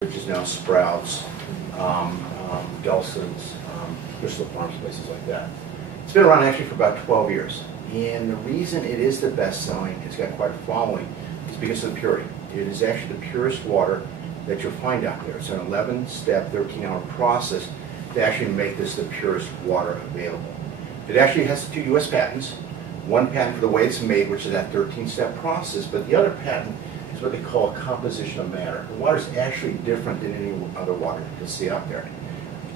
which is now Sprouts, Gelson's, Crystal Farms, places like that. It's been around actually for about 12 years. And the reason it is the best-selling, it's got quite a following, is because of the purity. It is actually the purest water that you'll find out there. It's an 11-step, 13-hour process to actually make this the purest water available. It actually has 2 U.S. patents. One patent for the way it's made, which is that 13-step process, but the other patent is what they call a composition of matter. The water is actually different than any other water you can see out there.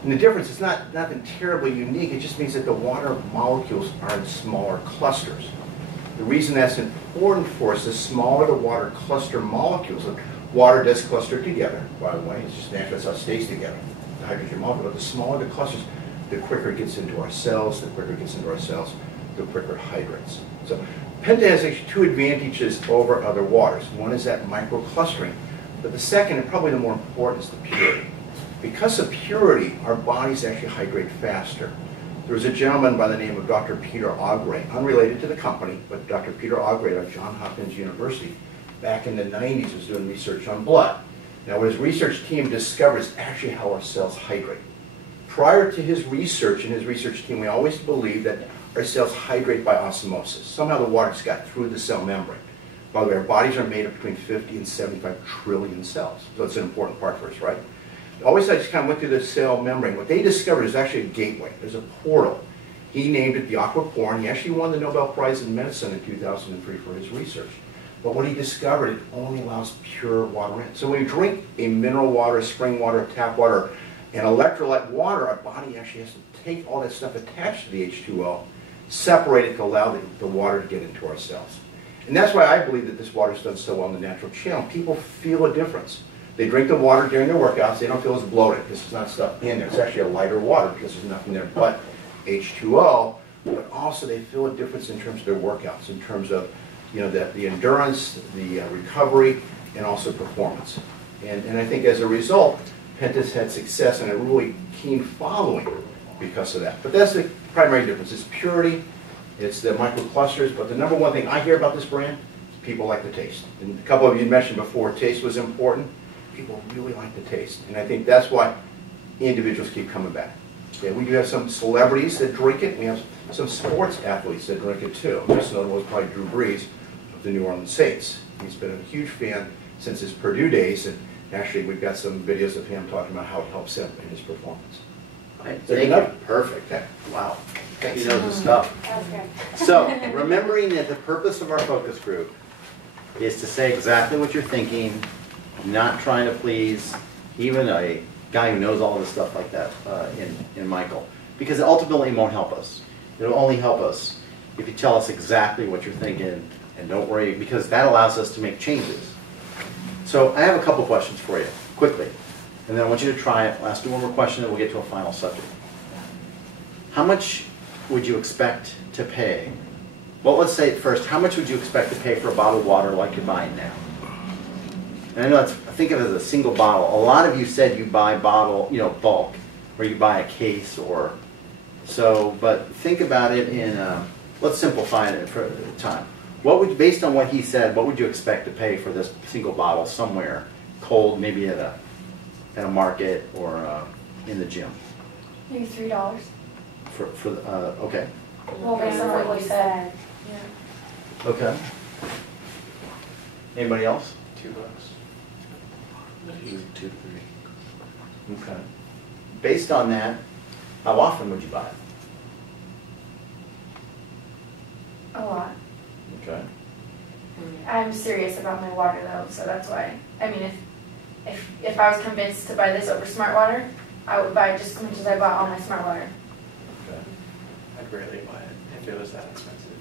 And the difference is nothing terribly unique. It just means that the water molecules are in smaller clusters. The reason that's important for us, the smaller the water cluster molecules, and water does cluster together, by the way. It's just natural, that's how it stays together, the hydrogen molecule. But the smaller the clusters, the quicker it gets into our cells. The quicker it gets into our cells, the quicker it hydrates. So Penta has actually 2 advantages over other waters. One is that microclustering, but the second, and probably the more important, is the purity. Because of purity, our bodies actually hydrate faster. There was a gentleman by the name of Dr. Peter Augrey, unrelated to the company, but Dr. Peter Augrey of Johns Hopkins University, back in the 90s, was doing research on blood. Now, what his research team discovered is actually how our cells hydrate. Prior to his research and his research team, we always believed that our cells hydrate by osmosis. Somehow the water just got through the cell membrane. By the way, our bodies are made of between 50 and 75 trillion cells. So it's an important part for us, right? Always I just kind of went through the cell membrane. What they discovered is actually a gateway. There's a portal. He named it the aquaporin. He actually won the Nobel Prize in Medicine in 2003 for his research. But what he discovered, it only allows pure water in. So when you drink a mineral water, spring water, tap water, and electrolyte water, our body actually has to take all that stuff attached to the H2O, separate it to allow the water to get into our cells. And that's why I believe that this water is done so well in the natural channel. People feel a difference. They drink the water during their workouts. They don't feel as bloated because there's not stuff in there. It's actually a lighter water because there's nothing there but H2O. But also they feel a difference in terms of their workouts, in terms of the endurance, the recovery, and also performance. And I think as a result, Penta's had success and a really keen following because of that. But that's the primary difference. It's purity, it's the microclusters, but the number one thing I hear about this brand is people like the taste. And a couple of you mentioned before, taste was important. People really like the taste. And I think that's why individuals keep coming back. Okay, we do have some celebrities that drink it. We have some sports athletes that drink it too. Most notable is probably Drew Brees of the New Orleans Saints. He's been a huge fan since his Purdue days, and actually we've got some videos of him talking about how it helps him in his performance. Thank you. Perfect. Wow. He knows his stuff. So, remembering that the purpose of our focus group is to say exactly what you're thinking, not trying to please even a guy who knows all of this stuff like that in Michael. Because ultimately it won't help us. It'll only help us if you tell us exactly what you're thinking, and don't worry, because that allows us to make changes. So I have a couple questions for you, quickly. And then I want you to try it. I'll ask you one more question, and we'll get to a final subject. How much would you expect to pay? Well, let's say first, how much would you expect to pay for a bottle of water like you're buying now? And I know think of it as a single bottle. A lot of you said you buy bottle, bulk, or you buy a case, or so. But think about it in. Let's simplify it for time. Based on what he said, what would you expect to pay for this single bottle somewhere, cold, maybe at a market or in the gym? Maybe $3. Okay. Well, based on what you said. Yeah. Okay. Anybody else? $2. Easy 2 to 3. Okay. Based on that, how often would you buy it? A lot. Okay. I'm serious about my water though, so that's why. I mean, if I was convinced to buy this over Smart Water, I would buy just as much as I bought all my Smart Water. Okay. I'd rarely buy it if it was that expensive.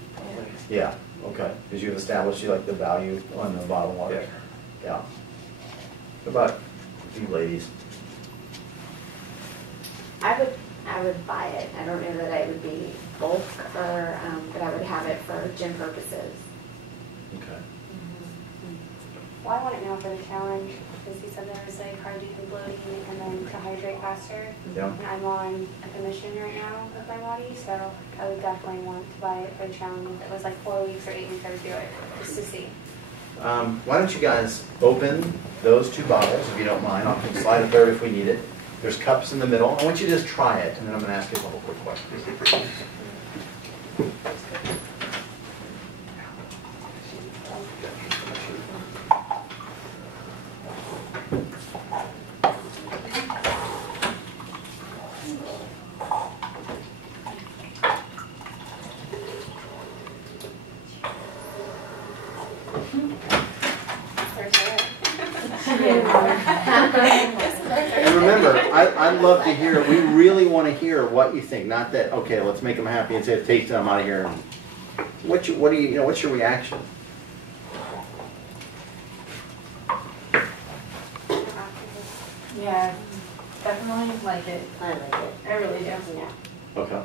Yeah. Okay. Because you've established you like the value on the bottled water. Yeah. What about you ladies? I would buy it. I don't know that I would be bulk, or but I would have it for gym purposes. Okay. Well, I want it now for the challenge, because he said there was like cardio and bloating and then to hydrate faster. Yeah. And I'm on a commission right now of my body, so I would definitely want to buy it for the challenge. If it was like 4 weeks or 8 weeks, I would do it just to see. Why don't you guys open those 2 bottles, if you don't mind. I can slide a third if we need it. There's cups in the middle. I want you to just try it, and then I'm going to ask you a couple quick questions. And remember, I'd love to hear, we really want to hear what you think. Not that, okay, let's make them happy and say, "I've tasted it, I'm out of here." What's your reaction? Yeah, definitely like it. I like it. I really do. Yeah. Okay.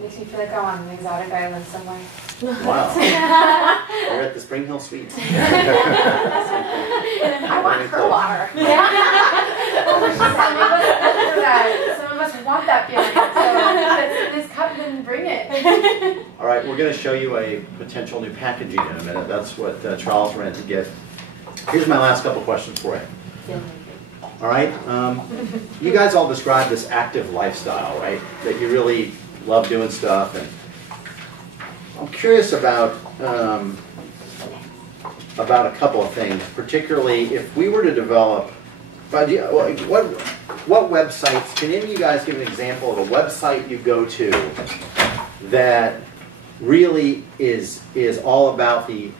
Makes me feel like I'm on an exotic island somewhere. Wow. You're at the Spring Hill Suites. I want her water. Some of us want that feeling. So this cup didn't bring it. All right, we're going to show you a potential new packaging in a minute. That's what Charles ran to get. Here's my last couple questions for you. All right, you guys all describe this active lifestyle, right? That you really love doing stuff, and I'm curious about a couple of things, particularly if we were to develop. But what websites? Can any of you guys give an example of a website you go to that really is all about the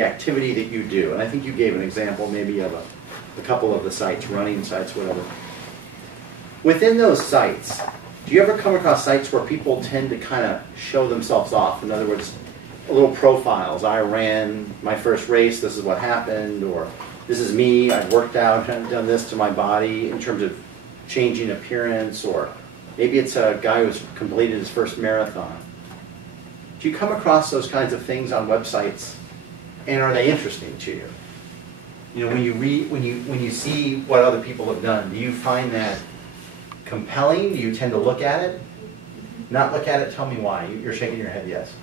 activity that you do? And I think you gave an example, maybe of a couple of the sites, running sites, whatever. Within those sites, do you ever come across sites where people tend to kind of show themselves off? In other words, little profiles. I ran my first race, this is what happened, or this is me, I've worked out and done this to my body in terms of changing appearance, or maybe it's a guy who's completed his first marathon. Do you come across those kinds of things on websites, and are they interesting to you? You know, when you read, when you see what other people have done, do you find that compelling? Do you tend to look at it? Not look at it, tell me why. You're shaking your head yes.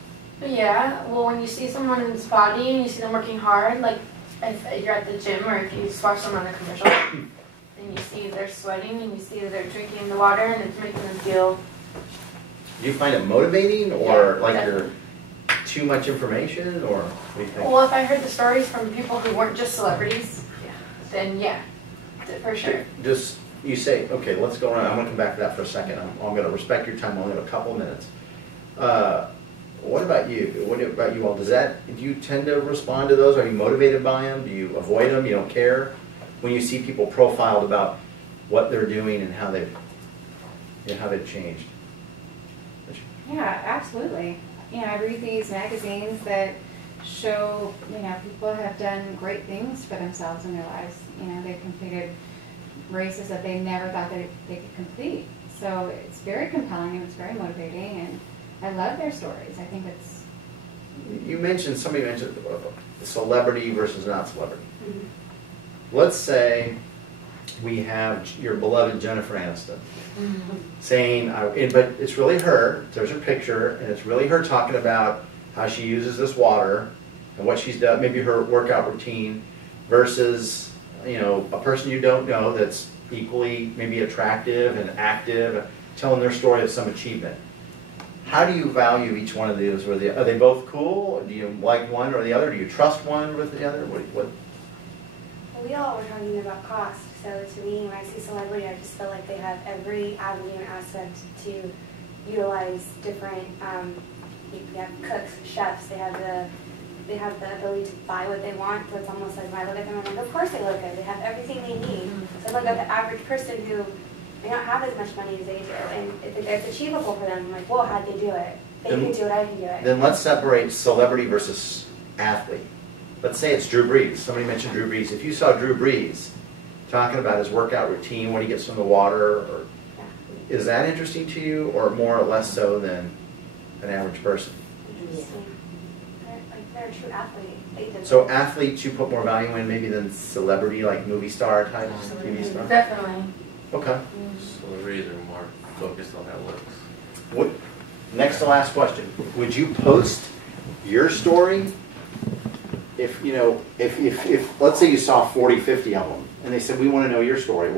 Yeah, well, when you see someone's body and you see them working hard, like if you're at the gym or if you just watch someone on a commercial, and you see they're sweating and you see they're drinking the water and it's making them feel. Do you find it motivating, or Yeah, like definitely. you're too much information, or what do you think? Well, if I heard the stories from people who weren't just celebrities, then yeah, for sure. Just, you say, okay, let's go around. I'm going to come back to that for a second. I'm going to respect your time. I only have a couple of minutes. What about you? What about you all? Do you tend to respond to those? Are you motivated by them? Do you avoid them? You don't care? When you see people profiled about what they're doing and how they've changed? Yeah, absolutely. You know, I read these magazines that show, you know, people have done great things for themselves in their lives. You know, they've completed races that they never thought that they could complete. So it's very compelling and it's very motivating, and I love their stories. I think it's... Somebody mentioned celebrity versus not celebrity. Mhm. Let's say we have your beloved Jennifer Aniston saying, but it's really her, there's her picture, and it's really her talking about how she uses this water and what she's done, maybe her workout routine, versus, you know, a person you don't know that's equally maybe attractive and active, telling their story of some achievement. How do you value each one of those? Are they both cool? Do you like one or the other? Do you trust one with the other? What? Well, we all were talking about cost, so to me, when I see celebrity, I just feel like they have every avenue and aspect to utilize different, you have cooks, chefs, they have the ability to buy what they want, so it's almost like when I look at them, I'm like, of course they look good, they have everything they need. So I look at the average person who may not have as much money as they do, and if it's achievable for them, I'm like, well, how'd they do it? They can do it, I can do it. Then let's separate celebrity versus athlete. Let's say it's Drew Brees. Somebody mentioned Drew Brees. If you saw Drew Brees talking about his workout routine, what he gets from the water, or, is that interesting to you, or more or less so than an average person? They're a true athlete. They did So athletes you put more value in maybe than celebrity, like movie star type TV star? Definitely. Okay. Celebrities are more focused on their looks. What, next to last question. Would you post your story if let's say you saw 40, 50 of them, and they said, we want to know your story.